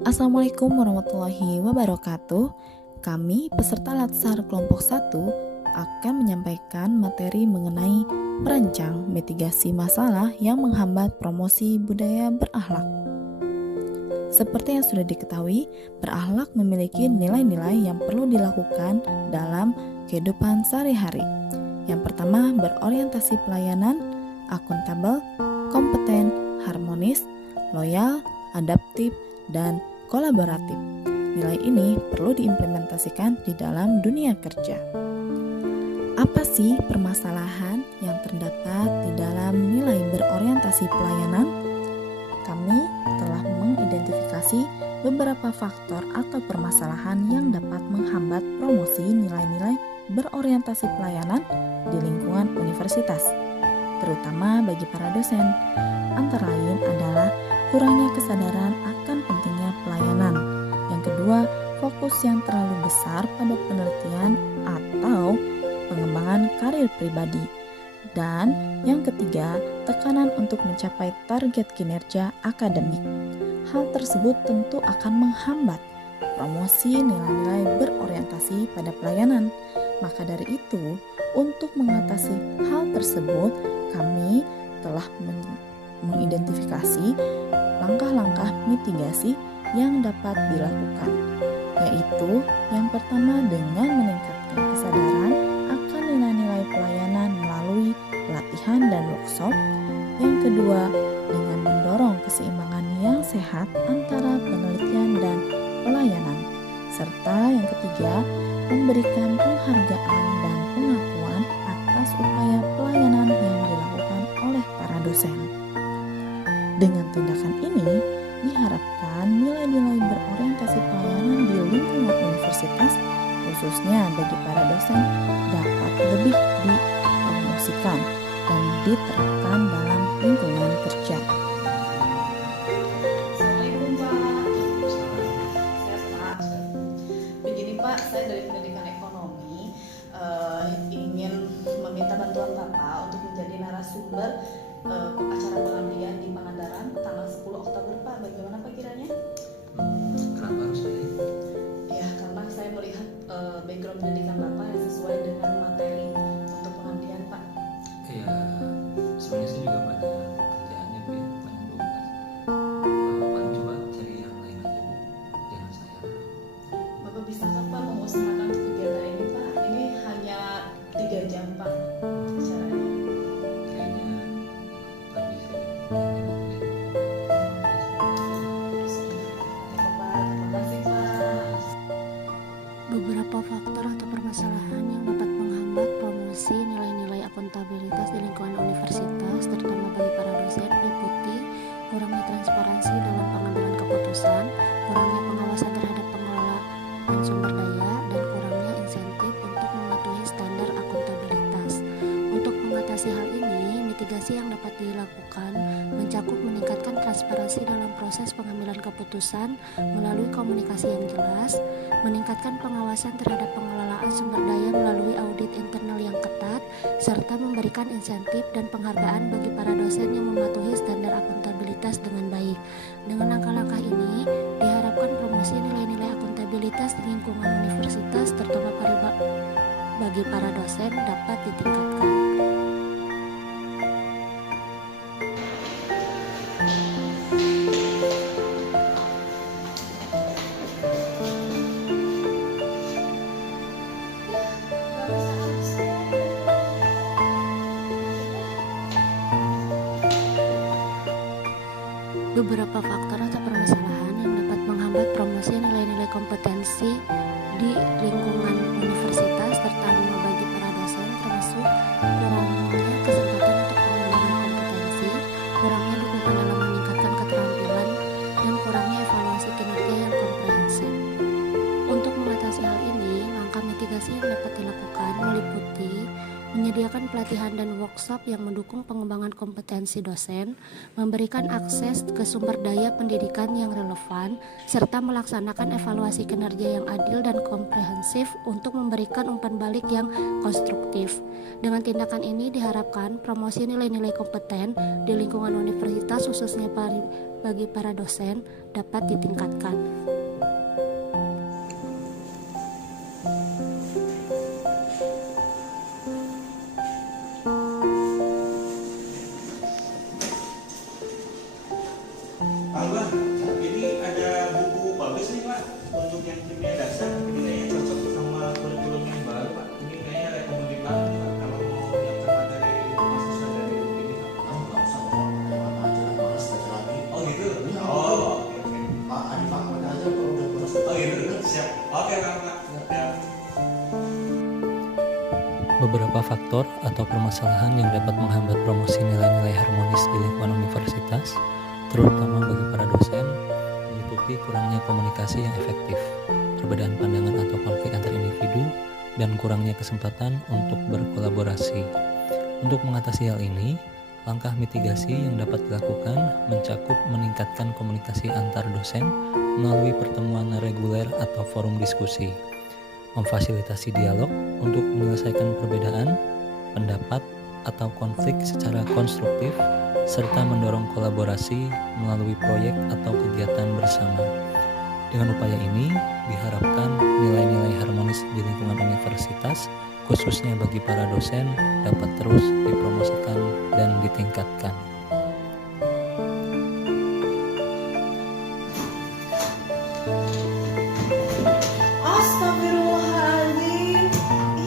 Assalamualaikum warahmatullahi wabarakatuh. Kami peserta Latsar kelompok 1 akan menyampaikan materi mengenai merancang mitigasi masalah yang menghambat promosi budaya berakhlak. Seperti yang sudah diketahui, berakhlak memiliki nilai-nilai yang perlu dilakukan dalam kehidupan sehari-hari. Yang pertama, berorientasi pelayanan, akuntabel, kompeten, harmonis, loyal, adaptif, dan kolaboratif. Nilai ini perlu diimplementasikan di dalam dunia kerja. Apa sih permasalahan yang terdapat di dalam nilai berorientasi pelayanan? Kami telah mengidentifikasi beberapa faktor atau permasalahan yang dapat menghambat promosi nilai-nilai berorientasi pelayanan di lingkungan universitas, terutama bagi para dosen. Antara lain adalah kurangnya kesadaran akan pentingnya pelayanan. Yang kedua, fokus yang terlalu besar pada penelitian atau pengembangan karir pribadi. Dan yang ketiga, tekanan untuk mencapai target kinerja akademik. Hal tersebut tentu akan menghambat promosi nilai-nilai berorientasi pada pelayanan. Maka dari itu, untuk mengatasi hal tersebut, kami telah mengidentifikasi langkah-langkah mitigasi yang dapat dilakukan, yaitu yang pertama dengan meningkatkan kesadaran akan nilai-nilai pelayanan melalui pelatihan dan workshop. Yang kedua, dengan mendorong keseimbangan yang sehat antara penelitian dan pelayanan. Serta yang ketiga, memberikan penghargaan dan pengakuan atas upaya pelayanan yang dilakukan oleh para dosen. Dengan tindakan ini, diharapkan nilai-nilai berorientasi pelayanan di lingkungan universitas, khususnya bagi para dosen, dapat lebih dipromosikan dan diterapkan dalam lingkungan kerja. Assalamualaikum Pak. Saya Pak. Begini Pak, saya dari Pendidikan Ekonomi ingin meminta bantuan Bapak untuk menjadi narasumber acara pengabdian di Pangandaran tanggal 10 Oktober Pak. Bagaimana Pak kiranya? Kenapa harus saya? Ya, karena saya melihat background pendidikan Bapak yang sesuai dengan materi untuk pengabdian Pak. Ya, sebenarnya saya juga banyak kerjaannya, Bu, banyak tugas. Paling coba cari yang lain aja, Bu. Jangan saya. Bapak bisa kan Pak mengusahakan kegiatan ini Pak? Ini hanya 3 jam Pak acaranya. Kayaknya tak bisa. Yang lain aja. Terima kasih Pak. Beberapa faktor atau permasalahan yang dapat menghambat promosi nilai-nilai akuntabilitas di lingkungan universitas, terutama bagi para dosen, meliputi kurangnya transparansi dalam pengambilan keputusan, kurangnya pengawasan terhadap pengelolaan sumber daya, dan kurangnya insentif untuk mematuhi standar akuntabilitas. Untuk mengatasi hal ini, mitigasi yang dapat dilakukan mencakup meningkatkan transparansi dalam proses pengambilan keputusan melalui komunikasi yang jelas, meningkatkan pengawasan terhadap pengelolaan sumber daya melalui audit internal yang ketat, serta memberikan insentif dan penghargaan bagi para dosen yang mematuhi standar akuntabilitas dengan baik. Dengan langkah-langkah ini, diharapkan promosi nilai-nilai akuntabilitas di lingkungan universitas, terutama bagi para dosen, dapat ditingkatkan. Beberapa faktor atau permasalahan yang dapat menghambat promosi nilai-nilai kompetensi di lingkungan universitas, terutama bagi para dosen, termasuk kurangnya kesempatan untuk pengembangan kompetensi, kurangnya dukungan dalam meningkatkan keterampilan, dan kurangnya evaluasi kinerja yang komprehensif. Untuk mengatasi hal ini, langkah mitigasi yang dapat dilakukan meliputi menyediakan pelatihan dan workshop workshop yang mendukung pengembangan kompetensi dosen, memberikan akses ke sumber daya pendidikan yang relevan, serta melaksanakan evaluasi kinerja yang adil dan komprehensif untuk memberikan umpan balik yang konstruktif. Dengan tindakan ini diharapkan promosi nilai-nilai kompeten di lingkungan universitas khususnya bagi para dosen dapat ditingkatkan. Pak, ini ada buku bagus nih Pak untuk yang kimia dasar. Ini kayaknya cocok sama kurikulum yang baru Pak. Ini kayaknya rekomendasi banget Pak kalau mau nyiapkan materi mahasiswa dari ini Pak. Kamu nggak usah bawa mana aja lah, malas baca lagi. Oh gitu? Iya, Oh oke. Pak, ada Pak mana aja kalau udah malas. Oh gitu? Siap. Oke Pak. Ya. Beberapa faktor atau permasalahan yang dapat menghambat promosi nilai-nilai harmonis di lingkungan universitas, terutama bagi para dosen, meliputi kurangnya komunikasi yang efektif, perbedaan pandangan atau konflik antar individu, dan kurangnya kesempatan untuk berkolaborasi. Untuk mengatasi hal ini, langkah mitigasi yang dapat dilakukan mencakup meningkatkan komunikasi antar dosen melalui pertemuan reguler atau forum diskusi, memfasilitasi dialog untuk menyelesaikan perbedaan pendapat atau konflik secara konstruktif, serta mendorong kolaborasi melalui proyek atau kegiatan bersama. Dengan upaya ini, diharapkan nilai-nilai harmonis di lingkungan universitas, khususnya bagi para dosen, dapat terus dipromosikan dan ditingkatkan. Astagfirullahaladzim.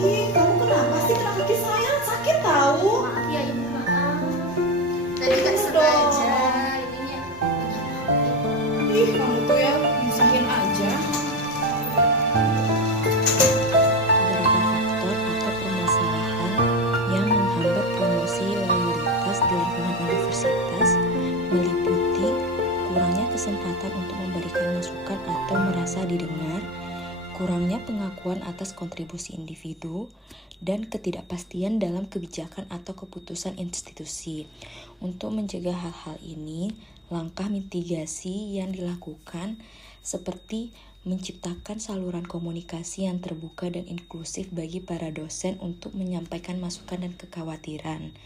Ih, kamu kenapa sih? Kena kaki saya sakit tahu. Maaf ya ibu, maaf. Tadi nggak sengaja ininya. Ih, kamu tuh ya nyusahin aja. Beberapa faktor atau permasalahan yang menghambat promosi loyalitas di lingkungan universitas meliputi kurangnya kesempatan untuk memberikan masukan atau merasa didengar, kurangnya pengakuan atas kontribusi individu, dan ketidakpastian dalam kebijakan atau keputusan institusi. Untuk mencegah hal-hal ini, langkah mitigasi yang dilakukan seperti menciptakan saluran komunikasi yang terbuka dan inklusif bagi para dosen untuk menyampaikan masukan dan kekhawatiran,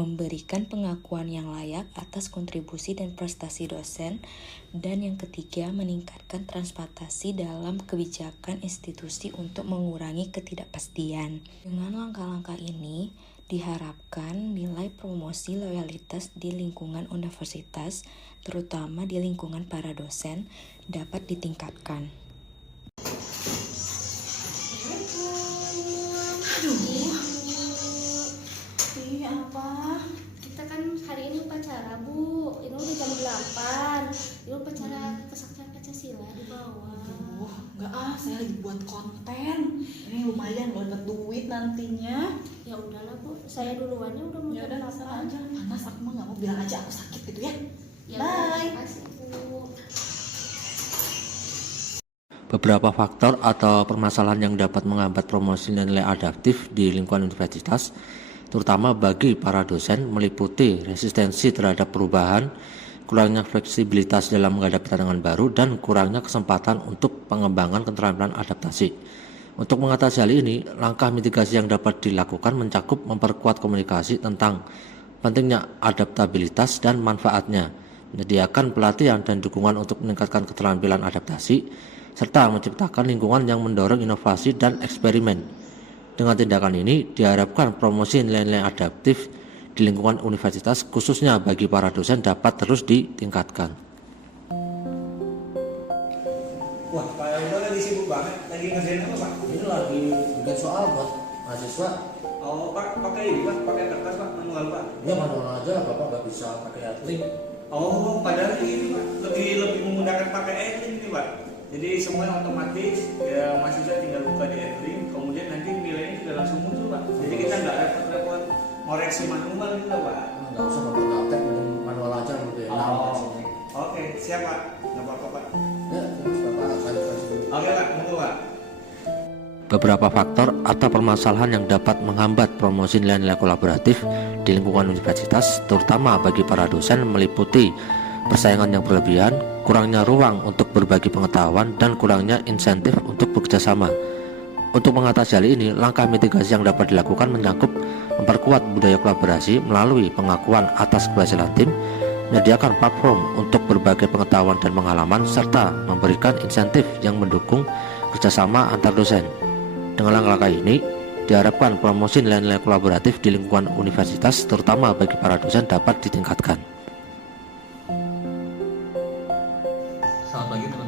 memberikan pengakuan yang layak atas kontribusi dan prestasi dosen, dan yang ketiga, meningkatkan transparansi dalam kebijakan institusi untuk mengurangi ketidakpastian. Dengan langkah-langkah ini, diharapkan nilai promosi loyalitas di lingkungan universitas, terutama di lingkungan para dosen, dapat ditingkatkan. Ih, apa? Kita kan hari ini upacara Bu, ini udah jam 8. Ini upacara kesaktian Pancasila di bawah. Aduh, enggak saya lagi buat konten. Ini lumayan loh dapat duit nantinya. Ya udahlah Bu, saya duluannya udah mau Ya jam udah sana 8. aja. Panas aku mah nggak mau bilang aja aku sakit gitu ya. Ya Bye. udah, makasih Bu. Beberapa faktor atau permasalahan yang dapat menghambat promosi nilai adaptif di lingkungan universitas, terutama bagi para dosen, meliputi resistensi terhadap perubahan, kurangnya fleksibilitas dalam menghadapi tantangan baru, dan kurangnya kesempatan untuk pengembangan keterampilan adaptasi. Untuk mengatasi hal ini, langkah mitigasi yang dapat dilakukan mencakup memperkuat komunikasi tentang pentingnya adaptabilitas dan manfaatnya, menyediakan pelatihan dan dukungan untuk meningkatkan keterampilan adaptasi, serta menciptakan lingkungan yang mendorong inovasi dan eksperimen. Dengan tindakan ini, diharapkan promosi nilai-nilai adaptif di lingkungan universitas, khususnya bagi para dosen, dapat terus ditingkatkan. Wah, Pak Edo lagi sibuk banget. Lagi ngerjain apa Pak? Ini lagi bikin soal buat mahasiswa. Oh Pak, pakai ini Pak, pakai kertas Pak, manual Pak. Ya manual aja, Bapak nggak bisa pakai adlink. Oh, padahal ini Pak, lebih memudahkan pakai adlink ini Pak. Jadi semuanya otomatis, ya mahasiswa tinggal buka di adlink, kemudian nanti nilainya juga langsung muncul Pak. Jadi kita nggak repot-repot ngoreksi manual gitu Pak. Nggak usah Bapak praktek, mending manual aja lebih enak. Oke, siap Pak, nggak apa-apa Pak. Ya, terus Bapak akan kasih dulu. Oke Pak, tunggu Pak. Beberapa faktor atau permasalahan yang dapat menghambat promosi nilai-nilai kolaboratif di lingkungan universitas, terutama bagi para dosen, meliputi persaingan yang berlebihan, kurangnya ruang untuk berbagi pengetahuan, dan kurangnya insentif untuk bekerjasama. Untuk mengatasi hal ini, langkah mitigasi yang dapat dilakukan menyangkut memperkuat budaya kolaborasi melalui pengakuan atas keberhasilan tim, menyediakan platform untuk berbagai pengetahuan dan pengalaman, serta memberikan insentif yang mendukung kerjasama antar dosen. Dengan langkah-langkah ini, diharapkan promosi nilai-nilai kolaboratif di lingkungan universitas, terutama bagi para dosen, dapat ditingkatkan. Selamat pagi teman-teman.